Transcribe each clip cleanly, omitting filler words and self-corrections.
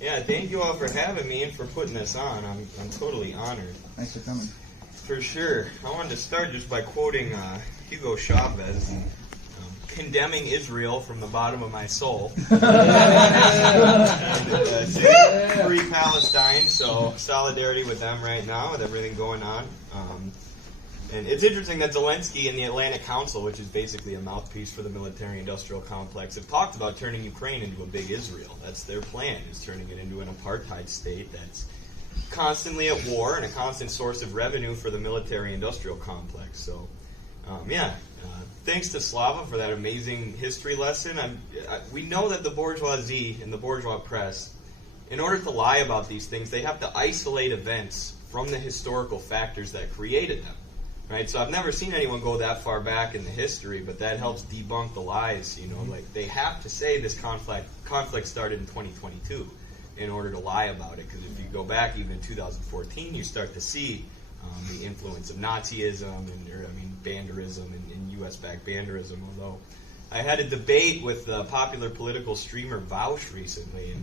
Yeah, thank you all for having me and for putting this on. I'm totally honored. Thanks for coming. For sure. I wanted to start just by quoting Hugo Chavez, condemning Israel from the bottom of my soul. Free Palestine, so solidarity with them right now, with everything going on. And it's interesting that Zelensky and the Atlantic Council, which is basically a mouthpiece for the military-industrial complex, have talked about turning Ukraine into a big Israel. That's their plan, is turning it into an apartheid state that's constantly at war and a constant source of revenue for the military-industrial complex. So, thanks to Slava for that amazing history lesson. We know that the bourgeoisie and the bourgeois press, in order to lie about these things, they have to isolate events from the historical factors that created them. Right? So I've never seen anyone go that far back in the history, but that helps debunk the lies. Like they have to say this conflict started in 2022 in order to lie about it. Because if you go back even in 2014, you start to see the influence of Nazism and banderism and U.S.-backed banderism. Although I had a debate with the popular political streamer Vaush recently, and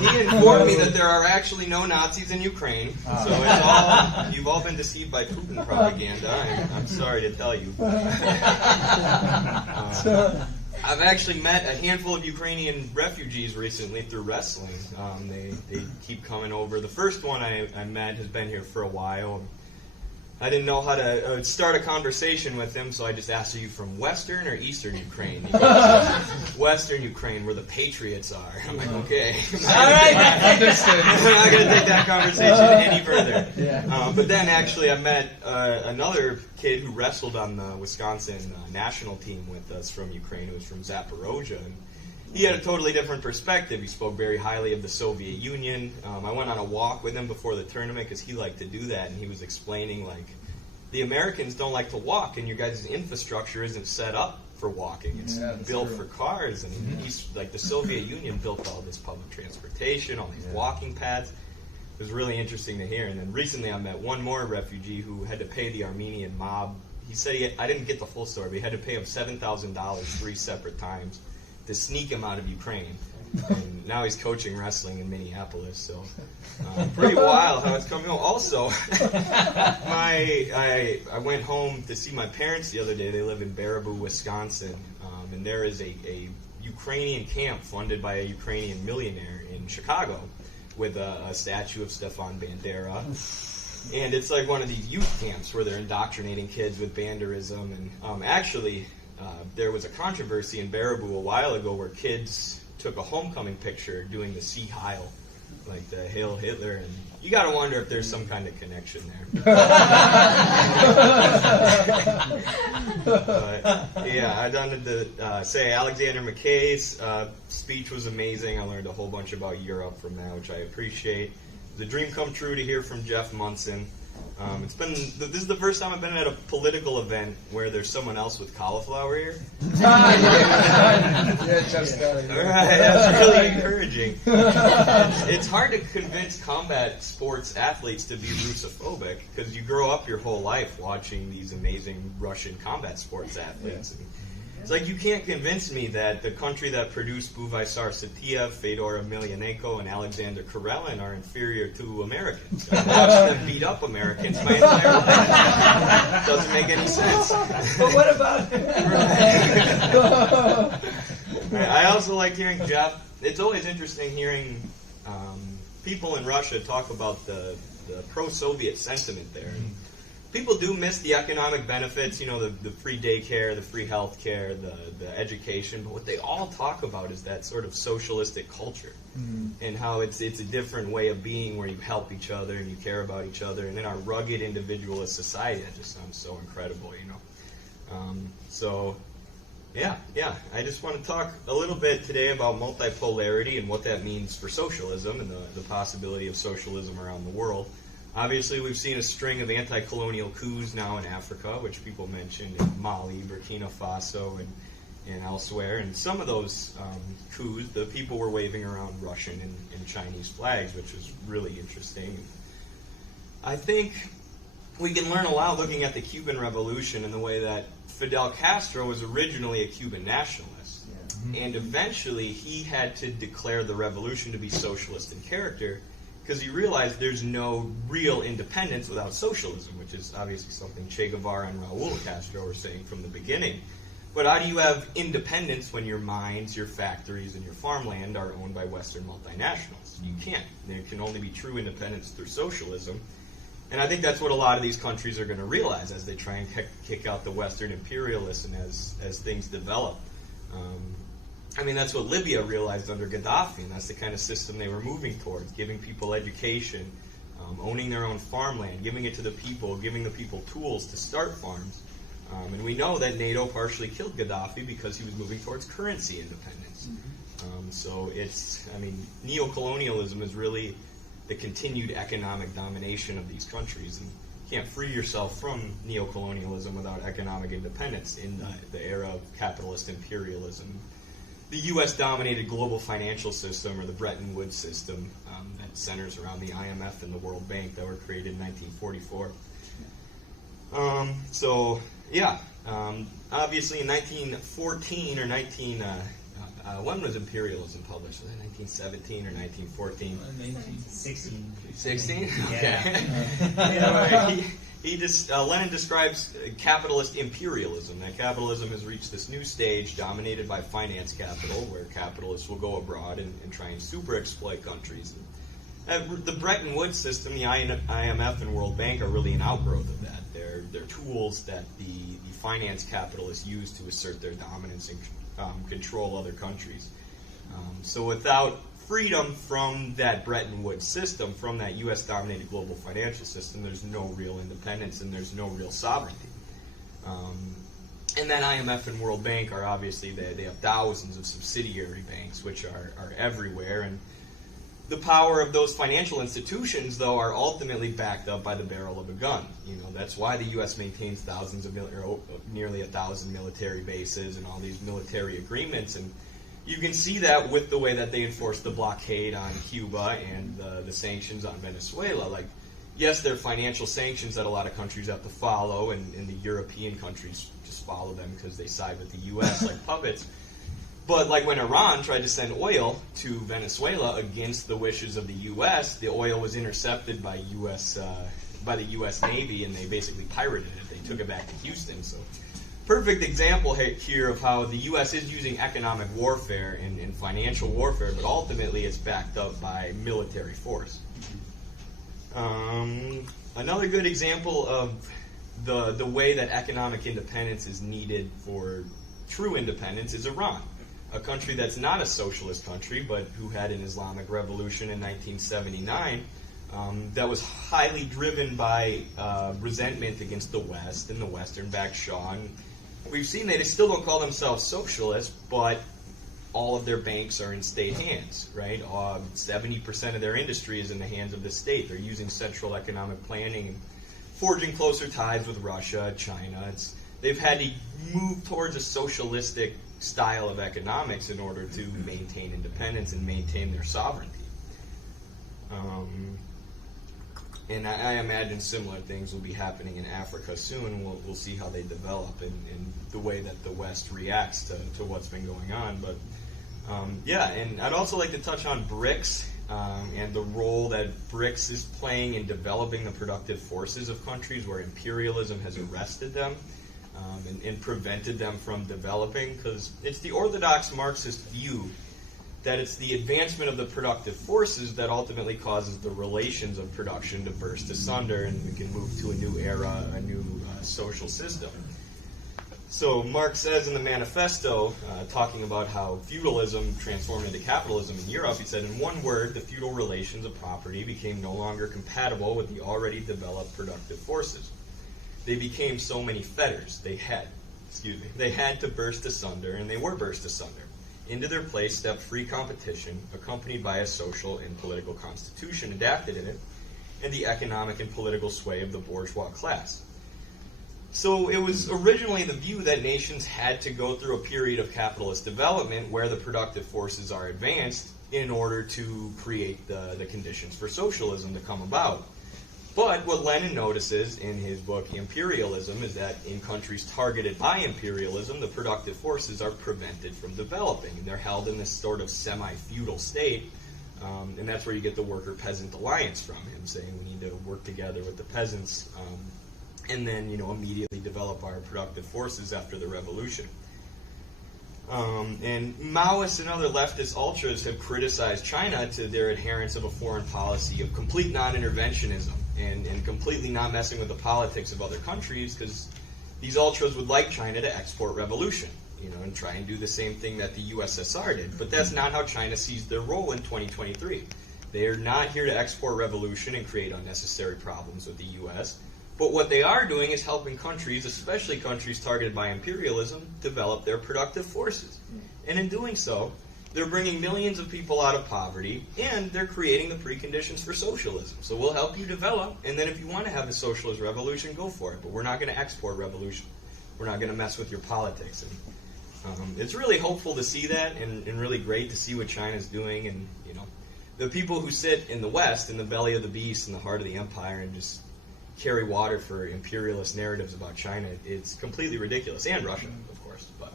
he informed me that there are actually no Nazis in Ukraine. So you've all been deceived by Putin propaganda. I'm sorry to tell you. I've actually met a handful of Ukrainian refugees recently through wrestling. They keep coming over. The first one I met has been here for a while. I didn't know how to start a conversation with him, so I just asked, are you from Western or Eastern Ukraine? He goes, Western Ukraine, where the Patriots are. I'm like, okay. All right, understood. I'm not going to take that conversation any further. Yeah. But then, actually, I met another kid who wrestled on the Wisconsin national team with us from Ukraine, who was from Zaporozhye. And he had a totally different perspective. He spoke very highly of the Soviet Union. I went on a walk with him before the tournament because he liked to do that, and he was explaining, like, the Americans don't like to walk, and your guys' infrastructure isn't set up for walking. It's built for cars, and he's like, the Soviet Union built all this public transportation, all these walking paths. It was really interesting to hear. And then recently I met one more refugee who had to pay the Armenian mob. He said I didn't get the full story, but he had to pay him $7,000 3 separate times to sneak him out of Ukraine. And now he's coaching wrestling in Minneapolis, so pretty wild how it's coming home. Also, I went home to see my parents the other day. They live in Baraboo, Wisconsin, and there is a Ukrainian camp funded by a Ukrainian millionaire in Chicago with a statue of Stefan Bandera. And it's like one of these youth camps where they're indoctrinating kids with banderism. And actually, there was a controversy in Baraboo a while ago where kids took a homecoming picture doing the Sieg Heil, like the Hail Hitler, and you got to wonder if there's some kind of connection there. I wanted to say Alexander McKay's speech was amazing. I learned a whole bunch about Europe from that, which I appreciate. It's a dream come true to hear from Jeff Munson. This is the first time I've been at a political event where there's someone else with cauliflower ear. That's really encouraging. It's hard to convince combat sports athletes to be Russophobic because you grow up your whole life watching these amazing Russian combat sports athletes. And it's like you can't convince me that the country that produced Buvaisar Satiev, Fedor Emelianenko, and Alexander Karelin are inferior to Americans. I've watched them beat up Americans my entire life. Doesn't make any sense. But what about I also like hearing Jeff. It's always interesting hearing people in Russia talk about the pro-Soviet sentiment there. And people do miss the economic benefits, the free daycare, the free health care, the education, but what they all talk about is that sort of socialistic culture and how it's a different way of being where you help each other and you care about each other, and in our rugged individualist society, that just sounds so incredible, I just want to talk a little bit today about multipolarity and what that means for socialism and the possibility of socialism around the world. Obviously, we've seen a string of anti-colonial coups now in Africa, which people mentioned in Mali, Burkina Faso, and elsewhere. And some of those coups, the people were waving around Russian and Chinese flags, which is really interesting. I think we can learn a lot looking at the Cuban Revolution and the way that Fidel Castro was originally a Cuban nationalist. And eventually he had to declare the revolution to be socialist in character because he realized there's no real independence without socialism, which is obviously something Che Guevara and Raul Castro were saying from the beginning. But how do you have independence when your mines, your factories, and your farmland are owned by Western multinationals? You can't. There can only be true independence through socialism. And I think that's what a lot of these countries are going to realize as they try and kick out the Western imperialists and as things develop. I mean, that's what Libya realized under Gaddafi, and that's the kind of system they were moving towards, giving people education, owning their own farmland, giving it to the people, giving the people tools to start farms. And we know that NATO partially killed Gaddafi because he was moving towards currency independence. So neocolonialism is really the continued economic domination of these countries. And you can't free yourself from neocolonialism without economic independence in the era of capitalist imperialism. The U.S.-dominated global financial system, or the Bretton Woods system, that centers around the IMF and the World Bank that were created in 1944. Obviously in 1914 or when was imperialism published? Was it 1917 or 1914? 1916. 16? Yeah. Okay. Lenin describes capitalist imperialism. That capitalism has reached this new stage dominated by finance capital, where capitalists will go abroad and try and super exploit countries. The Bretton Woods system, the IMF and World Bank are really an outgrowth of that. They're tools that the finance capitalists use to assert their dominance and control other countries. So without freedom from that Bretton Woods system, from that U.S.-dominated global financial system, there's no real independence and there's no real sovereignty. And then IMF and World Bank are obviously, they have thousands of subsidiary banks which are everywhere, and the power of those financial institutions, though, are ultimately backed up by the barrel of a gun. That's why the U.S. maintains nearly 1,000 military bases and all these military agreements, and you can see that with the way that they enforce the blockade on Cuba and the sanctions on Venezuela. Like, yes, there are financial sanctions that a lot of countries have to follow, and the European countries just follow them because they side with the U.S. like puppets. But like when Iran tried to send oil to Venezuela against the wishes of the U.S., the oil was intercepted by the U.S. Navy, and they basically pirated it. They took it back to Houston. So, perfect example here of how the U.S. is using economic warfare and financial warfare, but ultimately it's backed up by military force. Another good example of the way that economic independence is needed for true independence is Iran. A country that's not a socialist country, but who had an Islamic revolution in 1979 that was highly driven by resentment against the West and the Western-backed Shah. And we've seen that they still don't call themselves socialists, but all of their banks are in state hands, right? 70% of their industry is in the hands of the state. They're using central economic planning and forging closer ties with Russia, China. They've had to move towards a socialistic style of economics in order to maintain independence and maintain their sovereignty. And I imagine similar things will be happening in Africa soon. We'll see how they develop and the way that the West reacts to what's been going on. But and I'd also like to touch on BRICS and the role that BRICS is playing in developing the productive forces of countries where imperialism has arrested them. And prevented them from developing, because it's the orthodox Marxist view that it's the advancement of the productive forces that ultimately causes the relations of production to burst asunder, and we can move to a new era, a new social system. So Marx says in the manifesto, talking about how feudalism transformed into capitalism in Europe, he said, in one word, the feudal relations of property became no longer compatible with the already developed productive forces. They became so many fetters. They had to burst asunder, and they were burst asunder. Into their place stepped free competition, accompanied by a social and political constitution adapted in it, and the economic and political sway of the bourgeois class. So it was originally the view that nations had to go through a period of capitalist development where the productive forces are advanced in order to create the conditions for socialism to come about. But what Lenin notices in his book Imperialism is that in countries targeted by imperialism, the productive forces are prevented from developing, and they're held in this sort of semi-feudal state, and that's where you get the worker-peasant alliance from, him saying we need to work together with the peasants, and then immediately develop our productive forces after the revolution. And Maoists and other leftist ultras have criticized China to their adherence of a foreign policy of complete non-interventionism and completely not messing with the politics of other countries, because these ultras would like China to export revolution, and try and do the same thing that the USSR did. But that's not how China sees their role in 2023. They are not here to export revolution and create unnecessary problems with the U.S., but what they are doing is helping countries, especially countries targeted by imperialism, develop their productive forces. And in doing so, they're bringing millions of people out of poverty, and they're creating the preconditions for socialism. So we'll help you develop, and then if you want to have a socialist revolution, go for it. But we're not going to export revolution. We're not going to mess with your politics. And it's really hopeful to see that, and really great to see what China's doing. And the people who sit in the West, in the belly of the beast, in the heart of the empire, and just carry water for imperialist narratives about China, it's completely ridiculous. And Russia, of course. But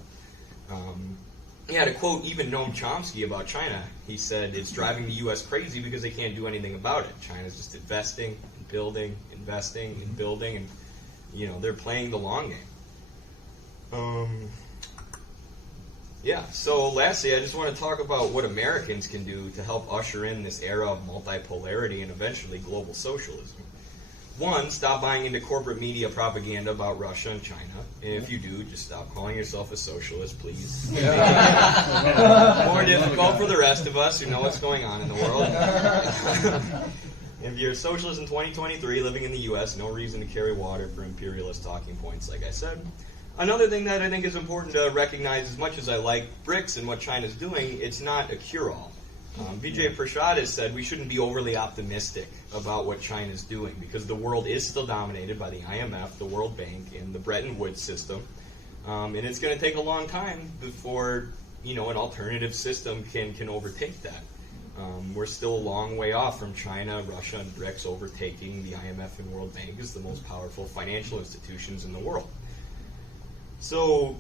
to quote even Noam Chomsky about China, he said it's driving the U.S. crazy because they can't do anything about it. China's just investing and building, investing and building, and they're playing the long game. So lastly, I just want to talk about what Americans can do to help usher in this era of multipolarity and eventually global socialism. One, stop buying into corporate media propaganda about Russia and China. And if you do, just stop calling yourself a socialist, please. More difficult for the rest of us who know what's going on in the world. If you're a socialist in 2023 living in the U.S., no reason to carry water for imperialist talking points, like I said. Another thing that I think is important to recognize, as much as I like BRICS and what China's doing, it's not a cure-all. Vijay Prashad has said we shouldn't be overly optimistic about what China's doing, because the world is still dominated by the IMF, the World Bank, and the Bretton Woods system. And it's going to take a long time before an alternative system can overtake that. We're still a long way off from China, Russia, and BRICS overtaking the IMF and World Bank as the most powerful financial institutions in the world. So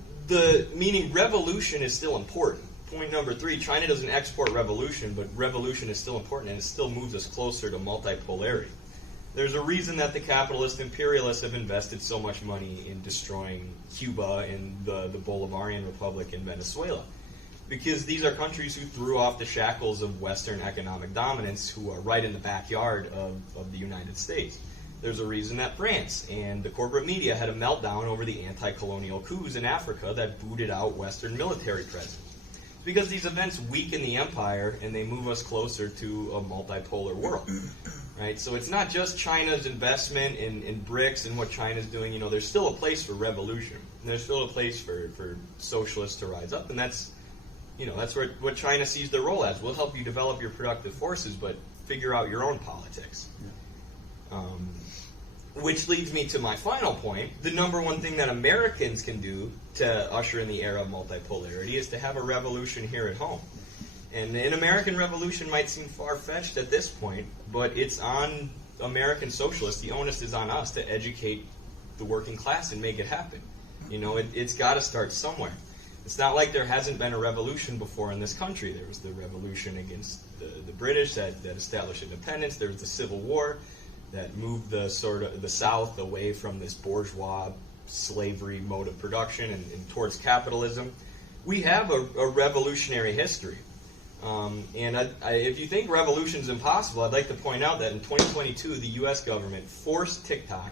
meaning revolution is still important. Point number 3, China doesn't export revolution, but revolution is still important, and it still moves us closer to multipolarity. There's a reason that the capitalist imperialists have invested so much money in destroying Cuba and the Bolivarian Republic in Venezuela, because these are countries who threw off the shackles of Western economic dominance, who are right in the backyard of the United States. There's a reason that France and the corporate media had a meltdown over the anti-colonial coups in Africa that booted out Western military presence. Because these events weaken the empire and they move us closer to a multipolar world, right? So it's not just China's investment in BRICS and what China's doing. There's still a place for revolution. And there's still a place for socialists to rise up, and that's what China sees their role as. We'll help you develop your productive forces, but figure out your own politics. Which leads me to my final point. The number one thing that Americans can do to usher in the era of multipolarity is to have a revolution here at home. And an American revolution might seem far-fetched at this point, but it's on American socialists. The onus is on us to educate the working class and make it happen. It's got to start somewhere. It's not like there hasn't been a revolution before in this country. There was the revolution against the British that established independence. There was the Civil War that moved the South away from this bourgeois slavery mode of production and towards capitalism. We have a revolutionary history. If you think revolution's impossible, I'd like to point out that in 2022, the U.S. government forced TikTok,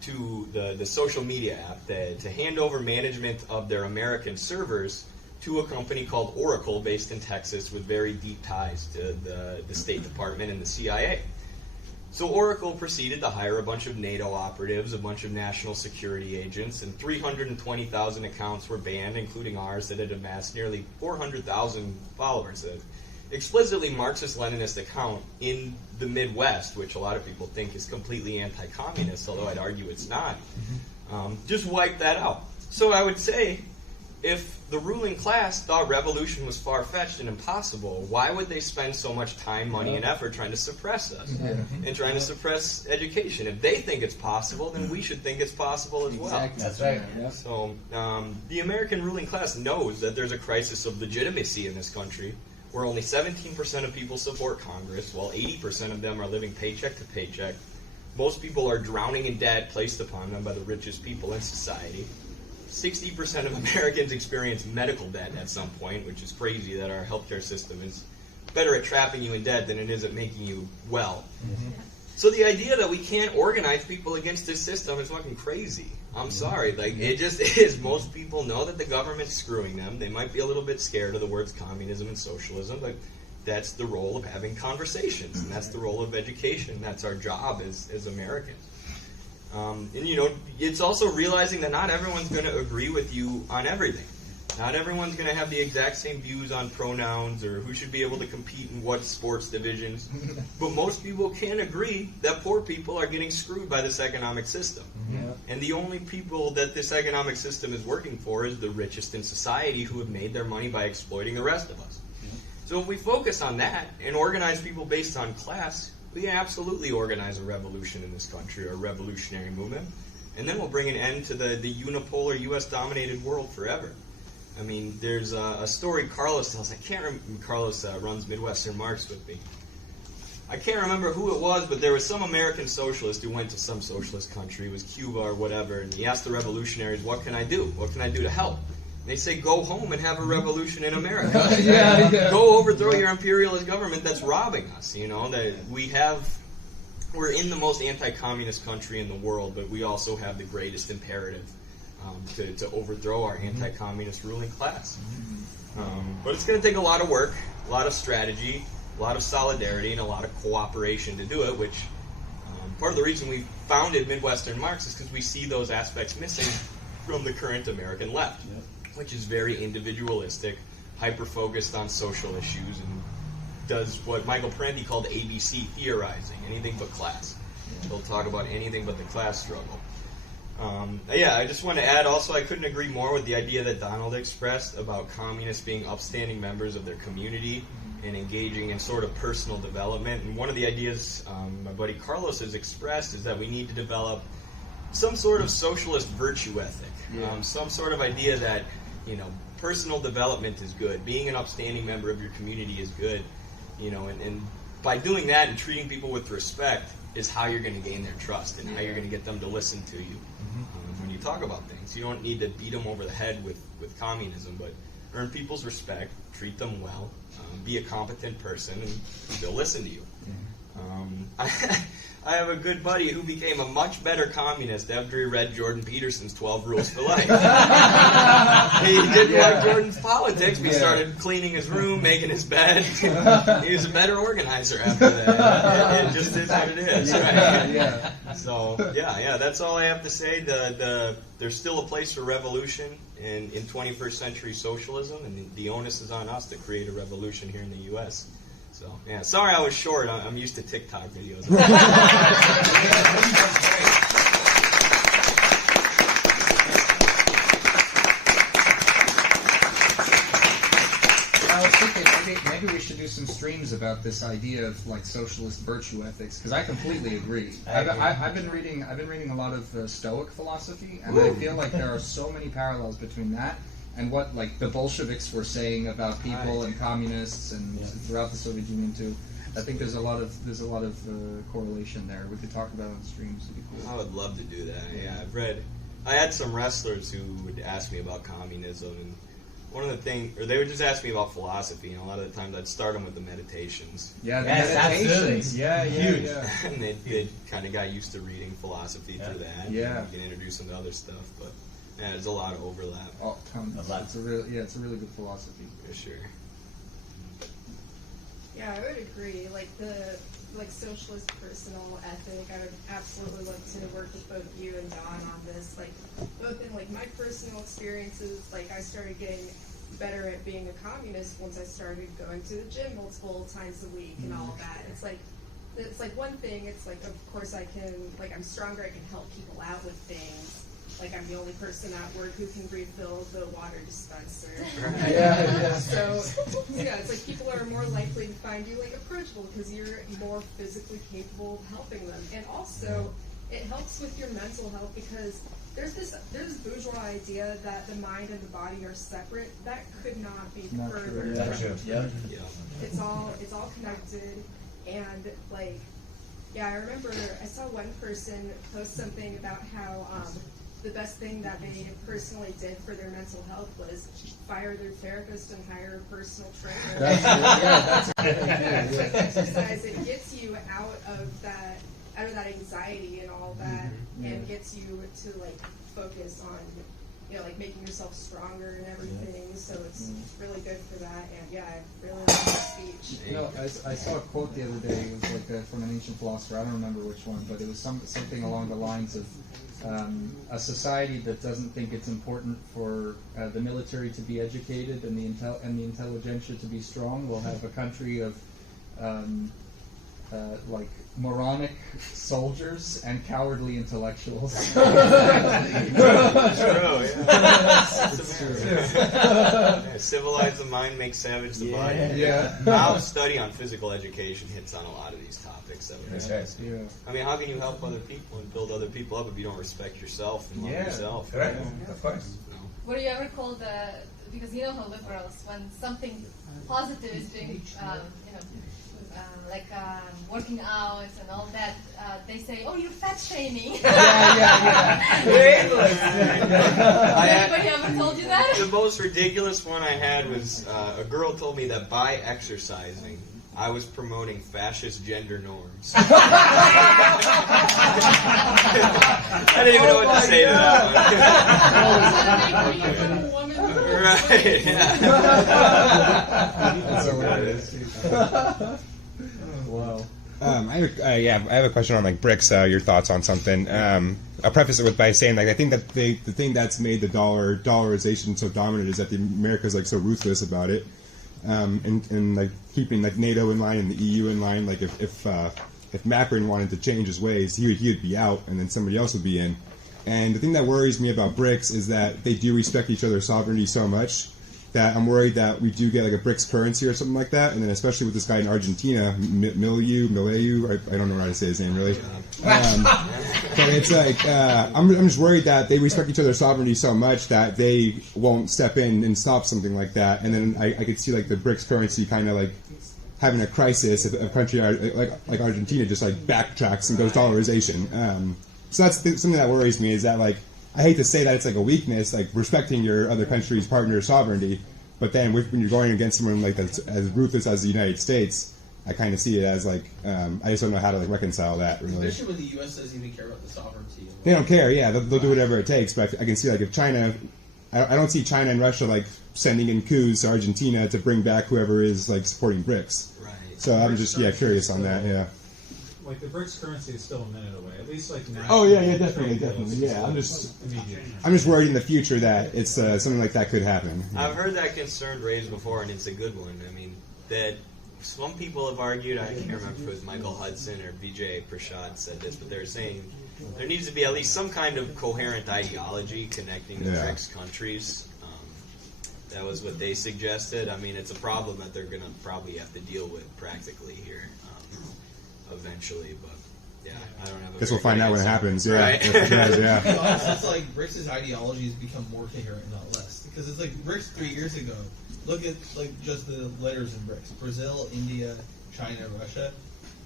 to the social media app, to hand over management of their American servers to a company called Oracle, based in Texas, with very deep ties to the State Department and the CIA. So Oracle proceeded to hire a bunch of NATO operatives, a bunch of national security agents, and 320,000 accounts were banned, including ours, that had amassed nearly 400,000 followers. An explicitly Marxist-Leninist account in the Midwest, which a lot of people think is completely anti-communist, although I'd argue it's not, just wiped that out. So I would say, if the ruling class thought revolution was far-fetched and impossible, why would they spend so much time, money, and effort trying to suppress us and trying to suppress education? If they think it's possible, then we should think it's possible as well. Exactly. That's right. Yeah. So the American ruling class knows that there's a crisis of legitimacy in this country, where only 17% of people support Congress, while 80% of them are living paycheck to paycheck. Most people are drowning in debt placed upon them by the richest people in society. 60% of Americans experience medical debt at some point, which is crazy that our healthcare system is better at trapping you in debt than it is at making you well. So the idea that we can't organize people against this system is fucking crazy. I'm sorry. Like, it just is. Most people know that the government's screwing them. They might be a little bit scared of the words communism and socialism, but that's the role of having conversations, and that's the role of education. That's our job as Americans. And, you know, it's also realizing that not everyone's going to agree with you on everything. Not everyone's going to have the exact same views on pronouns or who should be able to compete in what sports divisions. But most people can agree that poor people are getting screwed by this economic system. And the only people that this economic system is working for is the richest in society, who have made their money by exploiting the rest of us. So if we focus on that and organize people based on class, we can absolutely organize a revolution in this country, or a revolutionary movement, and then we'll bring an end to the unipolar U.S.-dominated world forever. I mean, there's a story Carlos tells. I can't remember. Carlos runs Midwestern Marx with me. I can't remember who it was, but there was some American socialist who went to some socialist country, it was Cuba or whatever, and he asked the revolutionaries, "What can I do? What can I do to help?" And they say, "Go home and have a revolution in America. Go overthrow your imperialist government that's robbing us." You know, that we're in the most anti-communist country in the world, but we also have the greatest imperative to overthrow our anti-communist ruling class. But it's going to take a lot of work, a lot of strategy, a lot of solidarity, and a lot of cooperation to do it, which part of the reason we founded Midwestern Marx is because we see those aspects missing from the current American left, which is very individualistic, hyper-focused on social issues, and does what Michael Parenti called ABC theorizing, anything but class. They'll talk about anything but the class struggle. I just want to add also, I couldn't agree more with the idea that Donald expressed about communists being upstanding members of their community and engaging in sort of personal development. And one of the ideas my buddy Carlos has expressed is that we need to develop some sort of socialist virtue ethic, some sort of idea that, you know, personal development is good, being an upstanding member of your community is good, you know, and by doing that and treating people with respect is how you're going to gain their trust and how you're going to get them to listen to you when you talk about things. You don't need to beat them over the head with communism, but earn people's respect, treat them well, be a competent person, and they'll listen to you. I have a good buddy who became a much better communist after he read Jordan Peterson's 12 Rules for Life. He didn't like Jordan's politics, but he started cleaning his room, making his bed. He was a better organizer after that. It just is what it is, right? So, that's all I have to say. There's still a place for revolution in 21st century socialism, and the onus is on us to create a revolution here in the U.S. So, sorry I was short. I'm used to TikTok videos. I was thinking maybe we should do some streams about this idea of like socialist virtue ethics, because I completely agree. I've been reading a lot of Stoic philosophy, and I feel like there are so many parallels between that and what like the Bolsheviks were saying about people and communists and throughout the Soviet Union too. I think there's a lot of correlation there. We could talk about it on streams. It'd be cool. I would love to do that. I had some wrestlers who would ask me about communism, and one of the things, or they would just ask me about philosophy, and a lot of the times I'd start them with the meditations. Yeah, the meditations. Huge. And they kind of got used to reading philosophy through that. Yeah. And you can introduce them to other stuff, but there's a lot of overlap. Oh, tons. It's a really good philosophy. For sure. Yeah, I would agree. Like the socialist personal ethic, I would absolutely love to work with both you and Don on this. Like both in like my personal experiences, like I started getting better at being a communist once I started going to the gym multiple times a week and all of that. It's like one thing. It's like of course I can I'm stronger. I can help people out with things. like I'm the only person at work who can refill the water dispenser. Yeah. So yeah, it's like people are more likely to find you like approachable because you're more physically capable of helping them, and also it helps with your mental health because there's this bourgeois idea that the mind and the body are separate. That could not be Not further true. from Yeah. it's all connected, and like, yeah, I remember I saw one person post something about how the best thing that they personally did for their mental health was fire their therapist and hire a personal trainer. That's Exercise, it gets you out of that anxiety and all that, and gets you to like focus on, you know, like making yourself stronger and everything. So it's really good for that. And yeah, I really like that speech. You know, I saw a quote the other day. It was like from an ancient philosopher. I don't remember which one, but it was something along the lines of a society that doesn't think it's important for the military to be educated and the intelligentsia to be strong will have a country of like moronic soldiers and cowardly intellectuals. True, yeah. Yeah, civilize the mind, make savage the body. Yeah. Our study on physical education hits on a lot of these topics that we discussed. Yeah. I mean, how can you help other people and build other people up if you don't respect yourself and love yourself? Right. Of course. What do you ever call because you know how liberals, when something positive is being, like working out and all that, they say, "Oh, you're fat shaming." Anybody ever told you that? The most ridiculous one I had was a girl told me that by exercising, I was promoting fascist gender norms. I didn't even know what to say to that one. Right. That's hilarious. Wow. I have a question on like BRICS. Your thoughts on something? I'll preface it by saying like I think that the thing that's made the dollarization so dominant is that the America's like so ruthless about it, and like keeping like NATO in line and the EU in line. Like if Macron wanted to change his ways, he would be out, and then somebody else would be in. And the thing that worries me about BRICS is that they do respect each other's sovereignty so much that I'm worried that we do get like a BRICS currency or something like that, and then especially with this guy in Argentina, Mileu, I don't know how to say his name really. But it's like I'm just worried that they respect each other's sovereignty so much that they won't step in and stop something like that, and then I could see like the BRICS currency kind of like having a crisis if a country like Argentina just like backtracks and goes dollarization. So that's something that worries me, is that like I hate to say that it's like a weakness, like respecting your other country's partner's sovereignty, but then when you're going against someone like that's as ruthless as the United States, I kind of see it as like I just don't know how to like reconcile that really. Especially when the U.S. doesn't even care about the sovereignty. They don't care, yeah. They'll do whatever it takes, but I can see like if China, I don't see China and Russia like sending in coups to Argentina to bring back whoever is like supporting BRICS. Right. So I'm just curious on that, yeah. Like the BRICS currency is still a minute away, at least like now. Oh yeah, definitely, yeah. I'm just worried in the future that it's something like that could happen. I've heard that concern raised before, and it's a good one. I mean, that some people have argued, I can't remember if it was Michael Hudson or Vijay Prashad said this, but they're saying there needs to be at least some kind of coherent ideology connecting the BRICS countries. That was what they suggested. I mean, it's a problem that they're going to probably have to deal with practically here eventually, but yeah, I don't have a Guess we'll find out when it happens, yeah. Right? Yeah. To be honest, it's like BRICS' ideology has become more coherent, not less. Because it's like BRICS 3 years ago. Look at like just the letters in BRICS: Brazil, India, China, Russia.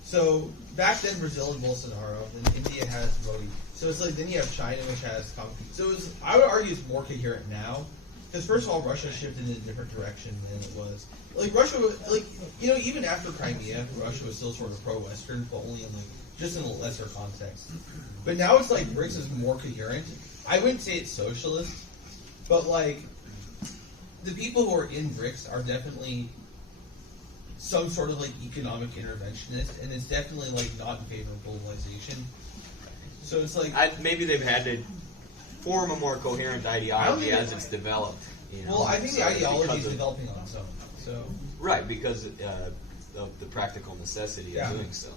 So back then, Brazil and Bolsonaro, then India has Modi. So it's like then you have China, which has so I would argue it's more coherent now. Because first of all, Russia shifted in a different direction than it was. Like Russia, like even after Crimea, Russia was still sort of pro-Western, but only in like just in a lesser context. But now it's like BRICS is more coherent. I wouldn't say it's socialist, but like the people who are in BRICS are definitely some sort of like economic interventionist, and it's definitely like not in favor of globalization. So it's like maybe they've had to form a more coherent ideology as it's developed. You know? Well, I think the ideology is developing on its own. So right, because of the practical necessity of doing so.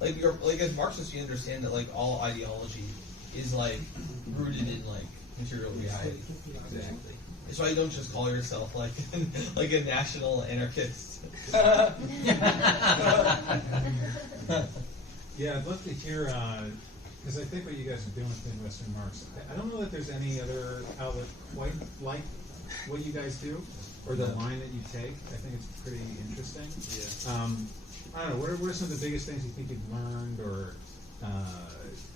Like as Marxists, you understand that like all ideology is like rooted in like material reality. Exactly. That's why you don't just call yourself like like a national anarchist. Yeah, I'd love to hear, because I think what you guys are doing with Midwestern Marks, I don't know that there's any other outlet quite like what you guys do, or the line that you take. I think it's pretty interesting. Yeah. I don't know, what are some of the biggest things you think you've learned, or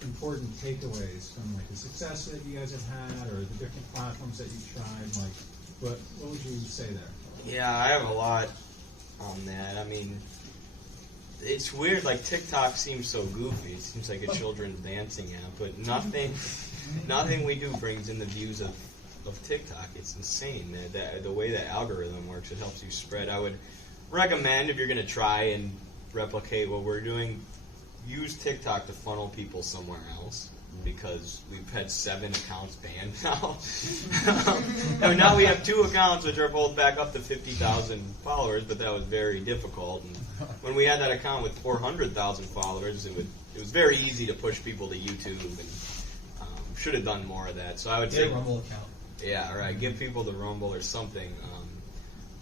important takeaways from like the success that you guys have had, or the different platforms that you've tried? Like, what would you say there? Yeah, I have a lot on that. I mean, it's weird, like TikTok seems so goofy. It seems like a children's dancing app, but nothing we do brings in the views of TikTok. It's insane. The way the algorithm works, it helps you spread. I would recommend, if you're going to try and replicate what we're doing, use TikTok to funnel people somewhere else, because we've had 7 accounts banned now. And now we have 2 accounts which are both back up to 50,000 followers, but that was very difficult. And when we had that account with 400,000 followers, it was very easy to push people to YouTube, and should have done more of that. So I would say Get a Rumble account. Yeah, right. Give people the Rumble or something.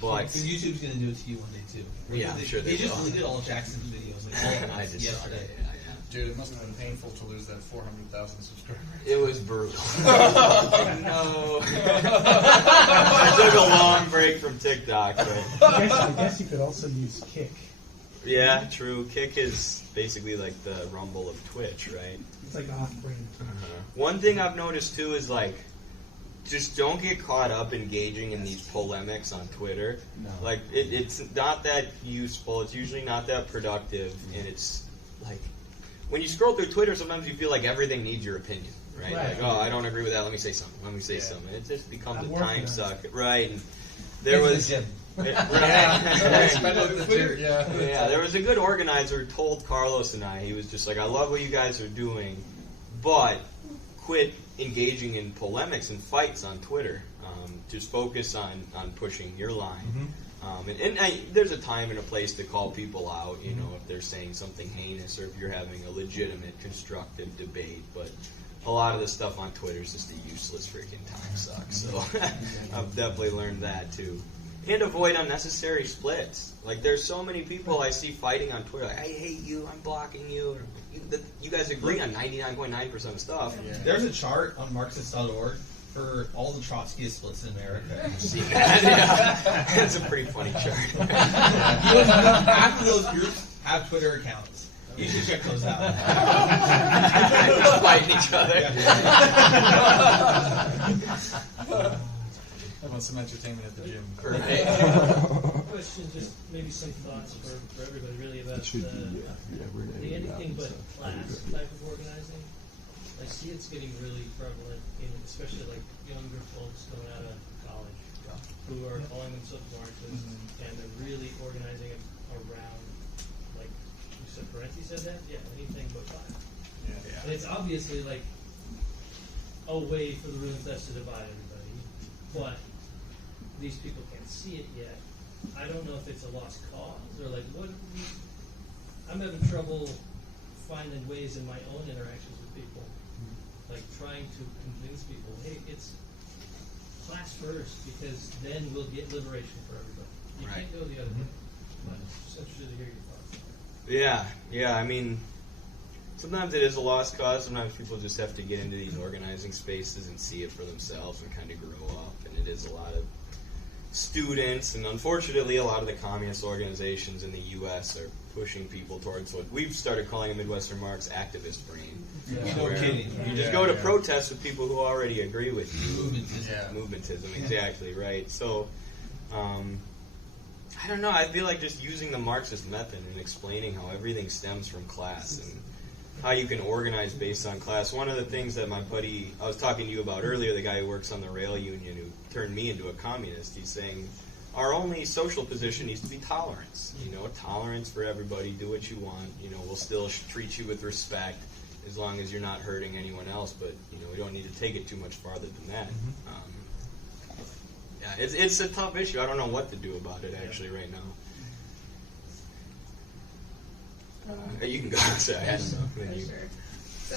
But Because YouTube's going to do it to you one day too. Yeah, I'm sure they just will. deleted all Jackson's videos. Like, all of I us just saw that. yesterday. Yeah. Dude, it must have been painful to lose that 400,000 subscribers. It was brutal. No. I took a long break from TikTok. But I guess you could also use Kick. yeah, true. Kick is basically like the Rumble of Twitch, right? It's like off-brand. One thing I've noticed too is like, just don't get caught up engaging in these polemics on Twitter. No. Like, it's not that useful. It's usually not that productive, and it's like, when you scroll through Twitter, sometimes you feel like everything needs your opinion, right? Right. Like, oh, I don't agree with that. Let me say something. Let me say something. It just becomes I'm a working time on it. suck, right? And there was Yeah, there was a good organizer who told Carlos and I, he was just like, I love what you guys are doing, but quit engaging in polemics and fights on Twitter. Just focus on pushing your line. There's a time and a place to call people out, you know, if they're saying something heinous or if you're having a legitimate, constructive debate. But a lot of the stuff on Twitter is just a useless freaking time suck. So I've definitely learned that too. And avoid unnecessary splits. Like, there's so many people I see fighting on Twitter. Like, I hate you, I'm blocking you. You guys agree on 99.9% of stuff. Yeah. There's a chart on Marxist.org for all the Trotskyist splits in America. See that? Yeah. That's a pretty funny chart. Half of those groups have Twitter accounts. You should check those out. Just fighting each other. How about some entertainment at the gym? Right. Question, just maybe some thoughts for everybody really about the anything but class type of organizing. I see it's getting really prevalent in especially like younger folks coming out of college who are calling themselves Marxists and they're really organizing it around, like you said, Parenti said that? Yeah, anything but class. Yeah. And it's obviously like a way for the ruling class to divide everybody, but these people can't see it yet. I don't know if it's a lost cause or like what. I'm having trouble finding ways in my own interactions with people, like trying to convince people, hey, it's class first because then we'll get liberation for everybody. You Right. can't go the other way. But I'm just interested to hear your thoughts on that. Yeah. I mean, sometimes it is a lost cause. Sometimes people just have to get into these organizing spaces and see it for themselves and kind of grow up. And it is a lot of students, and unfortunately, a lot of the communist organizations in the U.S. are pushing people towards what we've started calling a Midwestern Marx activist brain. No Where kidding. You just go to protests with people who already agree with you. Movementism. Movementism, exactly, right. So, I don't know, I feel like just using the Marxist method and explaining how everything stems from class and how you can organize based on class. One of the things that my buddy, I was talking to you about earlier, the guy who works on the rail union who turned me into a communist, he's saying, our only social position needs to be tolerance. You know, tolerance for everybody, do what you want, you know, we'll still treat you with respect as long as you're not hurting anyone else, but, you know, we don't need to take it too much farther than that. Yeah, it's a tough issue. I don't know what to do about it, actually, right now. You can go. Sorry, I don't know. Sure. So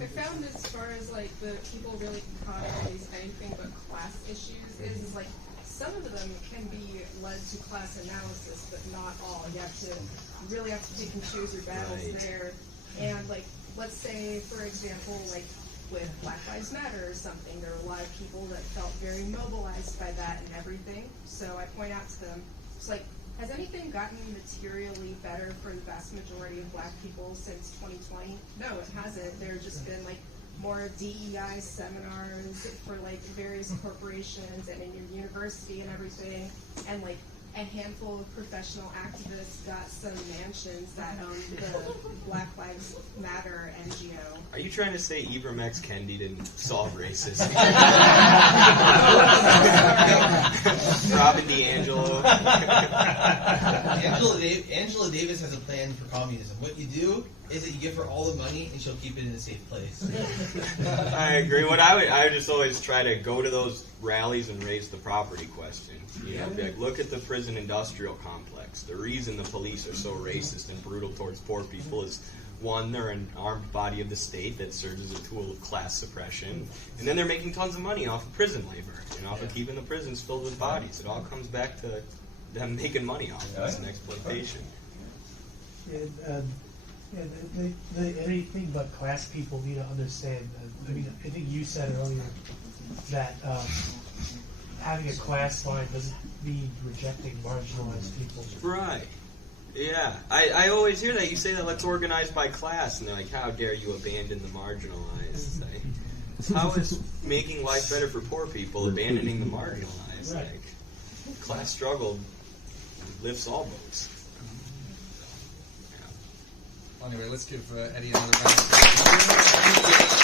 I found as far as like the people really caught on these anything but class issues is like some of them can be led to class analysis, but not all. You really have to pick and choose your battles there. And like, let's say, for example, like with Black Lives Matter or something, there were a lot of people that felt very mobilized by that and everything. So I point out to them, it's like, has anything gotten materially better for the vast majority of Black people since 2020? No, it hasn't. There's just been like more DEI seminars for like various corporations and in your university and everything, and like a handful of professional activists got some mansions that own the Black Lives Matter NGO. Are you trying to say Ibram X. Kendi didn't solve racism? Robin DiAngelo. Angela Davis has a plan for communism. What you do is that you give her all the money and she'll keep it in a safe place. I agree. What I would just always try to go to those rallies and raise the property question. You know, be like, look at the prison industrial complex. The reason the police are so racist and brutal towards poor people is, one, they're an armed body of the state that serves as a tool of class suppression, and then they're making tons of money off of prison labor and off of keeping the prisons filled with bodies. It all comes back to them making money off of this and exploitation. The anything but class people need to understand. I mean, I think you said earlier that having a class line doesn't mean rejecting marginalized people. Right. Yeah. I always hear that. You say that, let's organize by class, and they're like, how dare you abandon the marginalized? Like, how is making life better for poor people abandoning the marginalized? Right. Like, class struggle lifts all boats. Well, anyway, let's give Eddie another round of applause.